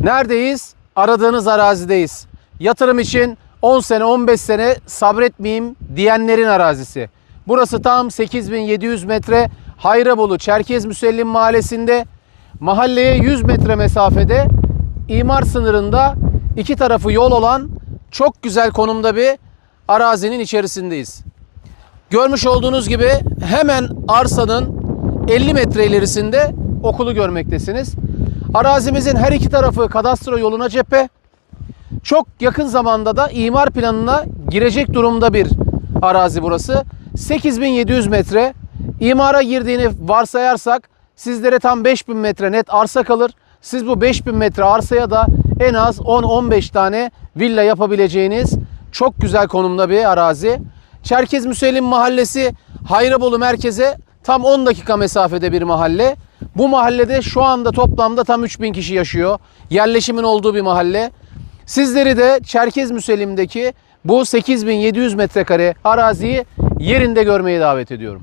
Neredeyiz? Aradığınız arazideyiz. Yatırım için 10 sene 15 sene sabretmeyeyim diyenlerin arazisi. Burası tam 8700 metre Hayrabolu Çerkez Müsellim Mahallesi'nde mahalleye 100 metre mesafede imar sınırında iki tarafı yol olan çok güzel konumda bir arazinin içerisindeyiz. Görmüş olduğunuz gibi hemen arsanın 50 metre ilerisinde okulu görmektesiniz. Arazimizin her iki tarafı kadastro yoluna cephe. Çok yakın zamanda da imar planına girecek durumda bir arazi burası. 8700 metre. İmara girdiğini varsayarsak sizlere tam 5000 metre net arsa kalır. Siz bu 5000 metre arsaya da en az 10-15 tane villa yapabileceğiniz çok güzel konumda bir arazi. Çerkez Müsellim Mahallesi Hayrabolu merkeze tam 10 dakika mesafede bir mahalle. Bu mahallede şu anda toplamda tam 3000 kişi yaşıyor. Yerleşimin olduğu bir mahalle. Sizleri de Çerkez Müsellim'deki bu 8700 metrekare araziyi yerinde görmeye davet ediyorum.